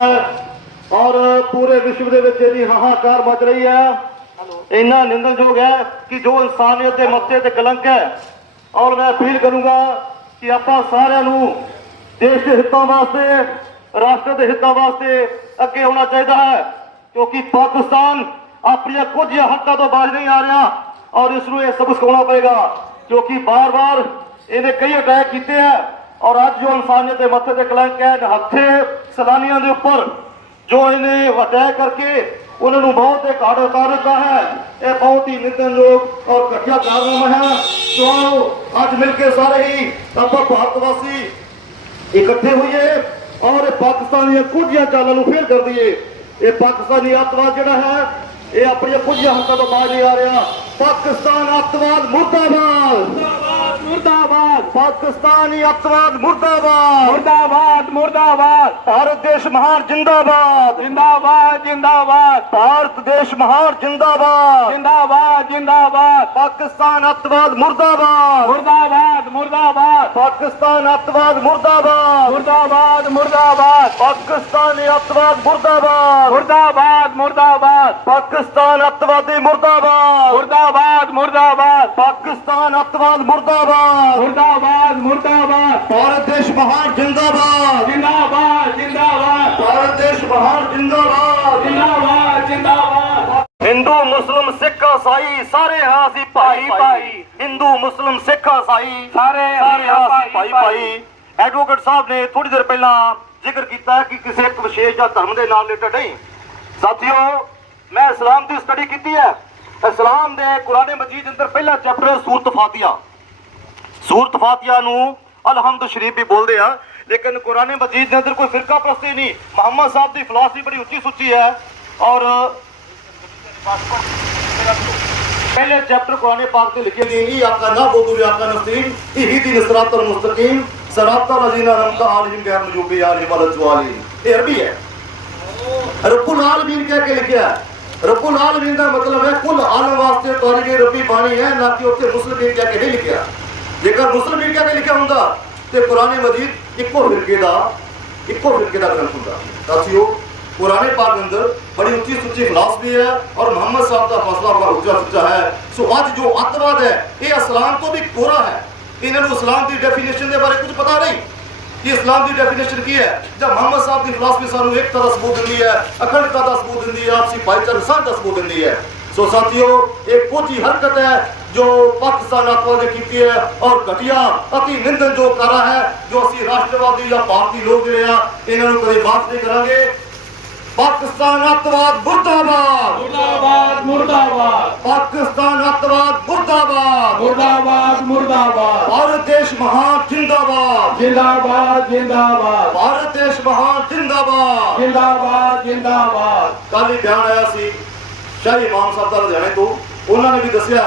ਔਰ ਪੂਰੇ ਵਿਸ਼ਵ ਦੇ ਵਿੱਚ ਇਹਦੀ ਹਾਹਾਕਾਰ ਮਚ ਰਹੀ ਹੈ। ਇੰਨਾ ਨਿੰਦਣਯੋਗ ਹੈ ਕਿ ਜੋ ਇਨਸਾਨੀਅਤ ਦੇ ਮੱਥੇ ਤੇ ਕਲੰਕ ਹੈ, ਔਰ ਮੈਂ ਅਪੀਲ ਕਰੂੰਗਾ ਕਿ ਆਪਾਂ ਸਾਰਿਆਂ ਨੂੰ ਦੇਸ਼ ਦੇ ਹਿੱਤਾਂ ਵਾਸਤੇ, ਰਾਸ਼ਟਰ ਦੇ ਹਿੱਤਾਂ ਵਾਸਤੇ ਅੱਗੇ ਆਉਣਾ ਚਾਹੀਦਾ ਹੈ, ਕਿਉਂਕਿ ਪਾਕਿਸਤਾਨ ਆਪਣੀਆਂ ਕੁਝ ਹੱਕਾਂ ਤੋਂ ਬਾਜ ਨਹੀਂ ਆ ਰਿਹਾ, ਔਰ ਇਸ ਨੂੰ ਇਹ ਸਬਕ ਸਿਖਾਉਣਾ ਪਏਗਾ, ਕਿਉਂਕਿ ਬਾਰ-ਬਾਰ ਇਹਨੇ ਕਈ ਅਟੈਕ ਕੀਤੇ ਆ ਔਰ ਅੱਜ ਜੋ ਇਨਸਾਨੀਅਤ ਦੇ ਮੱਥੇ ਤੇ ਕਲੰਕ ਹੈ ਹੱਥੇ ਸਲਾਨੀਆਂ ਦੇ ਉੱਪਰ ਜੋ ਇਹਨੇ ਅਟੈਕ ਕਰਕੇ ਉਹਨਾਂ ਨੂੰ ਬਹੁਤ ਇੱਕ ਹੱਡ ਉਤਾਰ ਦਿੱਤਾ ਹੈ। ਇਹ ਬਹੁਤ ਹੀ ਨਿੰਦਣਯੋਗ ਔਰ ਘਟੀਆ ਕਾਰਨਾਮਾ ਹੈ। ਸੋ ਅੱਜ ਮਿਲ ਕੇ ਸਾਰੇ ਹੀ ਆਪਾਂ ਭਾਰਤ ਵਾਸੀ ਇਕੱਠੇ ਹੋਈਏ ਔਰ ਇਹ ਪਾਕਿਸਤਾਨ ਦੀਆਂ ਕੁਝੀਆਂ ਚਾਲਾਂ ਨੂੰ ਫੇਰ ਕਰ ਦਈਏ। ਇਹ ਪਾਕਿਸਤਾਨੀ ਅੱਤਵਾਦ ਜਿਹੜਾ ਹੈ, ਇਹ ਆਪਣੀਆਂ ਕੁਝੀਆਂ ਹੱਕਾਂ ਤੋਂ ਬਾਹਰ ਨਹੀਂ ਆ ਰਿਹਾ। ਪਾਕਿਸਤਾਨ ਅੱਤਵਾਦ ਮੁਰਦਾਬਾਦ! ਮੁਰਦਾਬਾਦ। ਮੁਰਦਾਬਾਦ ਪਾਕਿਸਤਾਨੀ ਅੱਤਵਾਦ ਮੁਰਦਾਬਾਦ। ਮੁਰਦਾਬਾਦ ਮੁਰਦਾਬਾਦ। ਭਾਰਤ ਦੇਸ਼ ਮਹਾਨ ਜਿੰਦਾਬਾਦ। ਜਿੰਦਾਬਾਦ ਜਿੰਦਾਬਾਦ। ਭਾਰਤ ਦੇਸ਼ ਮਹਾਨ ਜਿੰਦਾਬਾਦ। ਜਿੰਦਾਬਾਦ ਜਿੰਦਾਬਾਦ। ਪਾਕਿਸਤਾਨ ਅੱਤਵਾਦ ਮੁਰਦਾਬਾਦ। ਮੁਰਦਾਬਾਦ। ਪਾਕਿਸਤਾਨ ਅੱਤਵਾਦ ਮੁਰਦਾਬਾਦ। ਮੁਰਦਾਬਾਦ ਮੁਰਦਾਬਾਦ। ਪਾਕਿਸਤਾਨੀ ਅੱਤਵਾਦ ਮੁਰਦਾਬਾਦ। ਮੁਰਦਾਬਾਦ ਮੁਰਦਾਬਾਦ। ਪਾਕਿਸਤਾਨ ਅੱਤਵਾਦੀ ਮੁਰਦਾਬਾਦ। ਮੁਰਦਾਬਾਦ ਮੁਰਦਾਬਾਦ। ਪਾਕਿਸਤਾਨ ਅੱਤਵਾਦ ਮੁਰਦਾਬਾਦ। ਮੁਰਦਾਬਾਦ ਮੁਰਦਾਬਾਦ। ਭਾਰਤ ਦੇਸ਼ ਮਹਾਨ ਜਿੰਦਾਬਾਦ। ਜਿੰਦਾਬਾਦ ਜਿੰਦਾਬਾਦ। ਭਾਰਤ ਦੇਸ਼ ਮਹਾਨ ਜਿੰਦਾਬਾਦ। ਜਿੰਦਾਬਾਦ ਜਿੰਦਾਬਾਦ। ਹਿੰਦੂ ਮੁਸਲਮ ਸਿੱਖ ਈਸਾਈ ਸਾਰੇ ਹਾਂ ਅਸੀਂ ਭਾਈ ਭਾਈ। ਹਿੰਦੂ ਮੁਸਲਮ ਸਿੱਖ ਈਸਾਈ ਸਾਰੇ ਸਾਰੇ ਅਸੀਂ ਭਾਈ ਭਾਈ। ਐਡਵੋਕੇਟ ਸਾਹਿਬ ਨੇ ਥੋੜੀ ਦੇਰ ਪਹਿਲਾਂ ਜ਼ਿਕਰ ਕੀਤਾ ਕਿ ਕਿਸੇ ਇੱਕ ਵਿਸ਼ੇਸ਼ ਜਾਂ ਧਰਮ ਦੇ ਨਾਲ ਰਿਲੇਟਡ ਨਹੀਂ। ਸਾਥੀਓ ਮੈਂ ਇਸਲਾਮ ਦੀ ਸਟੱਡੀ ਕੀਤੀ ਹੈ। ਇਸਲਾਮ ਦੇ ਕੁਰਾਨ ਮਜੀਦ ਅੰਦਰ ਪਹਿਲਾ ਚੈਪਟਰ ਸੂਰਤ ਫਾਤੀਹਾ। ਸੂਰਤ ਫਾਤੀਹਾ ਨੂੰ ਅਲਹਮਦ ਸ਼ਰੀਫ ਵੀ ਬੋਲਦੇ ਆ ਲੇਕਿਨ ਕੁਰਾਨ ਮਜੀਦ ਦੇ ਅੰਦਰ ਕੋਈ ਫਿਰਕਾ ਪ੍ਰਸਤੀ ਨਹੀਂ। ਮੁਹੰਮਦ ਸਾਹਿਬ ਦੀ ਫਿਲਾਸਫੀ ਬੜੀ ਉੱਚੀ ਸੁੱਚੀ ਹੈ ਔਰ पहले चैप्टर कुरान पाक में लिखे गए ही आपका ना बोदुल आपका नसीम ही दी नसरात और मुस्तकीम सराता लजीना रमता आलिम गैर मजूबी आलिम वलद वाली ये अरबी है रब्बुल आलमीन कह के लिखा है रब्बुल आलमीन का मतलब है कुल आलम वास्ते तौरी रब्बी बाणी है ना कि उत्ते मुस्लिम कह के नहीं लिखा ਜੇਕਰ ਮੁਸਲਮਾਨ ਕਹ ਕੇ ਲਿਖਿਆ ਹੁੰਦਾ ਤੇ ਕੁਰਾਨ ਮਜੀਦ ਇੱਕੋ ਫਿਰਕੇ ਦਾ ਇੱਕੋ ਫਿਰਕੇ ਦਾ ਗ੍ਰੰਥ ਹੁੰਦਾ ਸਾਥੀਓ ਪੁਰਾਣੇ ਪਾਕ ਅੰਦਰ ਬੜੀ ਉੱਚੀ ਸੁੱਚੀ ਫਿਲਾਸਫੀ ਹੈ ਔਰ ਮੁਹੰਮਦ ਸਾਹਿਬ ਦਾ ਫਸਲਾ ਬੜਾ ਉੱਚਾ ਸੁੱਚਾ ਹੈ ਸੋ ਅੱਜ ਜੋ ਅੱਤਵਾਦ ਹੈ ਇਹ ਇਸਲਾਮ ਤੋਂ ਵੀ ਕੋਰਾ ਹੈ ਇਹਨਾਂ ਨੂੰ ਇਸਲਾਮ ਦੀ ਡੈਫੀਨੇਸ਼ਨ ਦੇ ਬਾਰੇ ਕੁਝ ਪਤਾ ਨਹੀਂ ਕਿ ਇਸਲਾਮ ਦੀ ਡੈਫੀਨੇਸ਼ਨ ਕੀ ਹੈ ਜਦ ਮੁਹੰਮਦ ਸਾਹਿਬ ਦੀ ਫਿਲਾਸਫੀ ਸਾਨੂੰ ਏਕਤਾ ਦਾ ਸਬੂਤ ਦਿੰਦੀ ਹੈ ਅਖੰਡਤਾ ਦਾ ਸਬੂਤ ਦਿੰਦੀ ਹੈ ਆਪਸੀ ਭਾਈਚਾਰੇ ਸਾਂਝ ਦਾ ਸਬੂਤ ਦਿੰਦੀ ਹੈ ਸੋ ਸਾਥੀਓ ਇਹ ਕੁਝ ਹੀ ਹਰਕਤ ਹੈ ਜੋ ਪਾਕਿਸਤਾਨ ਅੱਤਵਾਦ ਨੇ ਕੀਤੀ ਹੈ ਔਰ ਘਟੀਆ ਅਤੀ ਨਿੰਦਨ ਜੋ ਕਰਾ ਹੈ ਜੋ ਅਸੀਂ ਰਾਸ਼ਟਰਵਾਦੀ ਜਾਂ ਭਾਰਤੀ ਲੋਕ ਜਿਹੜੇ ਆ ਇਹਨਾਂ ਨੂੰ ਕਦੇ ਮਾਫ ਨਹੀਂ ਕਰਾਂਗੇ ਪਾਕਿਸਤਾਨ ਅੱਤਵਾਦ ਮੁਰਦਾਬਾਦ ਮੁਰਦਾਬਾਦ ਮੁਰਦਾਬਾਦ। ਪਾਕਿਸਤਾਨ ਅੱਤਵਾਦ ਮੁਰਦਾਬਾਦ ਮੁਰਦਾਬਾਦ ਮੁਰਦਾਬਾਦ। ਭਾਰਤ ਦੇਸ਼ ਮਹਾਨ ਜਿੰਦਾਬਾਦ। ਜਿੰਦਾਬਾਦ ਜਿੰਦਾਬਾਦ। ਭਾਰਤ ਦੇਸ਼ ਮਹਾਨ ਜਿੰਦਾਬਾਦ। ਜਿੰਦਾਬਾਦ ਜਿੰਦਾਬਾਦ। ਕੱਲ ਹੀ ਬਿਆਨ ਆਇਆ ਸੀ ਸ਼ਾਹੀ ਇਮਾਮ ਸਾਹਿਬ ਦਾ ਲੁਧਿਆਣੇ ਤੋਂ। ਉਹਨਾਂ ਨੇ ਵੀ ਦੱਸਿਆ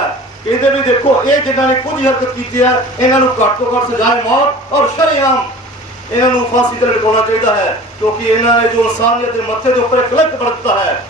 ਇਹਦੇ ਵੀ ਦੇਖੋ ਇਹ ਜਿਨ੍ਹਾਂ ਨੇ ਕੁਝ ਹਰਕਤ ਕੀਤੀ ਹੈ ਇਹਨਾਂ ਨੂੰ ਘੱਟ ਤੋਂ ਘੱਟ ਸਜ਼ਾਏ ਮੌਤ ਔਰ ਸ਼ਰੇਆਮ ਇਹਨਾਂ ਨੂੰ ਫਾਂਸੀ ਤੇ ਲਟਕਾਉਣਾ ਚਾਹੀਦਾ ਹੈ, ਕਿਉਂਕਿ ਇਹਨਾਂ ਨੇ ਜੋ ਇਨਸਾਨੀਅਤ ਦੇ ਮੱਥੇ ਦੇ ਉੱਪਰ ਇੱਕ ਕਲੰਕ ਬਰਤਦਾ ਹੈ।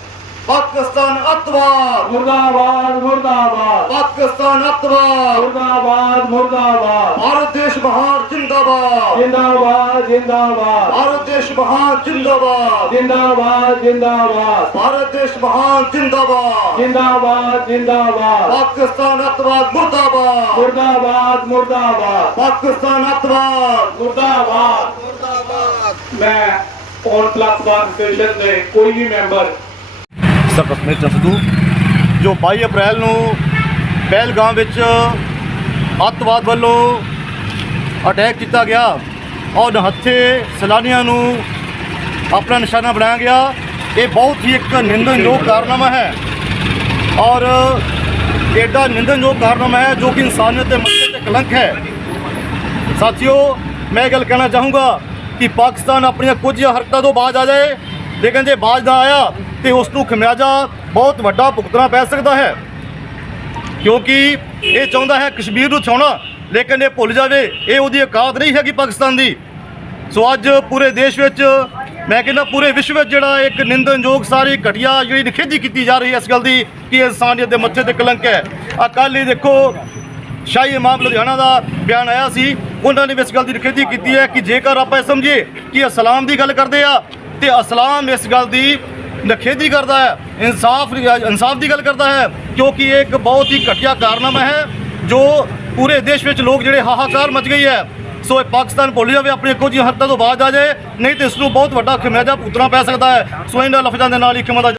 ਪਾਕਿਸਤਾਨ ਅੱਤਵਾਦ। ਮੁਰਦਾਬਾਦ ਮੁਰਦਾਬਾਦ। ਪਾਕਿਸਤਾਨ ਅੱਤਵਾਦ। ਮੁਰਦਾਬਾਦ ਮੁਰਦਾਬਾਦ। ਭਾਰਤ ਦੇਸ਼ ਮਹਾਨ ਜਿੰਦਾਬਾਦ। ਜਿੰਦਾਬਾਦ ਜਿੰਦਾਬਾਦ। ਭਾਰਤ ਦੇਸ਼ ਮਹਾਨ ਜਿੰਦਾਬਾਦ। ਜਿੰਦਾਬਾਦ ਜਿੰਦਾਬਾਦ। ਭਾਰਤ ਦੇਸ਼ ਮਹਾਨ ਜਿੰਦਾਬਾਦ। ਜਿੰਦਾਬਾਦ ਜਿੰਦਾਬਾਦ। ਪਾਕਿਸਤਾਨ ਅੱਤਵਾਦ ਮੁਰਦਾਬਾਦ। ਮੁਰਦਾਬਾਦ ਮੁਰਦਾਬਾਦ। ਪਾਕਿਸਤਾਨ ਅੱਤਵਾਦ। ਮੁਰਦਾਬਾਦ। ਮੈਂ ਔਨ ਪਲੱਸ ਸਟੇਸ਼ਨ ਦੇ ਕੋਈ ਵੀ ਮੈਂਬਰ ਸਰਪ੍ਰਸਤ ਜਸਦੂ ਜੋ 22 ਅਪ੍ਰੈਲ ਨੂੰ ਪਹਿਲਗਾਮ ਵਿੱਚ ਅੱਤਵਾਦ ਵੱਲੋਂ ਅਟੈਕ ਕੀਤਾ ਗਿਆ ਔਰ ਹੱਥੇ ਸੈਲਾਨੀਆਂ ਨੂੰ ਆਪਣਾ ਨਿਸ਼ਾਨਾ ਬਣਾਇਆ ਗਿਆ। ਇਹ ਬਹੁਤ ਹੀ ਇੱਕ ਨਿੰਦਣਯੋਗ ਕਾਰਨਾਮਾ ਹੈ ਔਰ ਐਡਾ ਨਿੰਦਣਯੋਗ ਕਾਰਨਾਮਾ ਹੈ ਜੋ ਕਿ ਇਨਸਾਨੀਅਤ ਦੇ ਮੱਥੇ ਤੇ ਕਲੰਕ ਹੈ। ਸਾਥੀਓ, ਮੈਂ ਇਹ ਗੱਲ ਕਹਿਣਾ ਚਾਹੂੰਗਾ ਕਿ ਪਾਕਿਸਤਾਨ ਆਪਣੀਆਂ ਕੁਝ ਹਰਕਤਾਂ ਤੋਂ ਬਾਜ਼ ਆ ਜਾਏ। ਲੇਕਿਨ ਜੇ ਬਾਜ਼ ਨਾ ਆਇਆ ਤੇ ਉਸ ਨੂੰ ਖਮਿਆਜਾ ਬਹੁਤ ਵੱਡਾ ਭੁਗਤਣਾ ਪੈ ਸਕਦਾ ਹੈ। ਕਿਉਂਕਿ ਇਹ ਚਾਹੁੰਦਾ ਹੈ ਕਸ਼ਮੀਰ ਨੂੰ ਛਾਉਣਾ, ਲੇਕਿਨ ਇਹ ਭੁੱਲ ਜਾਵੇ, ਇਹ ਉਹਦੀ ਔਕਾਤ ਨਹੀਂ ਹੈਗੀ ਪਾਕਿਸਤਾਨ ਦੀ। ਸੋ ਅੱਜ ਪੂਰੇ ਦੇਸ਼ ਵਿੱਚ, ਮੈਂ ਕਹਿੰਦਾ ਪੂਰੇ ਵਿਸ਼ਵ ਵਿੱਚ ਜਿਹੜਾ ਇੱਕ ਨਿੰਦਨਯੋਗ ਸਾਰੀ ਘਟੀਆ ਜਿਹੜੀ ਨਿਖੇਧੀ ਕੀਤੀ ਜਾ ਰਹੀ ਹੈ ਇਸ ਗੱਲ ਦੀ, ਕਿ ਇਨਸਾਨੀਅਤ ਦੇ ਮੱਥੇ ਤੇ ਕਲੰਕ ਹੈ। ਆ ਕੱਲ੍ਹ ਹੀ ਦੇਖੋ, ਸ਼ਾਹੀ ਇਮਾਮ ਲੁਧਿਆਣਾ ਦਾ ਬਿਆਨ ਆਇਆ ਸੀ, ਉਹਨਾਂ ਨੇ ਵੀ ਇਸ ਗੱਲ ਦੀ ਨਿਖੇਧੀ ਕੀਤੀ ਹੈ ਕਿ ਜੇਕਰ ਆਪਾਂ ਇਹ ਸਮਝੀਏ ਕਿ ਇਸਲਾਮ ਦੀ ਗੱਲ ਕਰਦੇ ਆ, ਤੇ ਇਸਲਾਮ ਇਸ ਗੱਲ ਦੀ ਨਖੇਦੀ ਕਰਦਾ ਹੈ, ਇਨਸਾਫ ਇਨਸਾਫ ਦੀ ਗੱਲ ਕਰਦਾ ਹੈ, ਕਿਉਂਕਿ ਇਹ ਇੱਕ ਬਹੁਤ ਹੀ ਘਟੀਆ ਕਾਰਨਾਮਾ ਹੈ, ਜੋ ਪੂਰੇ ਦੇਸ਼ ਵਿੱਚ ਲੋਕ ਜਿਹੜੇ ਹਾਹਾਕਾਰ ਮਚ ਗਈ ਹੈ। ਸੋ ਇਹ ਪਾਕਿਸਤਾਨ ਭੁੱਲ ਜਾਵੇ, ਆਪਣੀ ਇੱਕੋ ਜਿਹੀ ਹਰਕਤਾਂ ਤੋਂ ਬਾਅਦ ਆ ਜਾਏ, ਨਹੀਂ ਤੇ ਇਸ ਨੂੰ ਬਹੁਤ ਵੱਡਾ ਖਮਿਆਜਾ ਭੁਗਤਣਾ ਪੈ ਸਕਦਾ ਹੈ। ਸੋ ਇਹਨਾਂ ਲਫ਼ਜ਼ਾਂ ਦੇ ਨਾਲ ਹੀ ਖਿਮਾ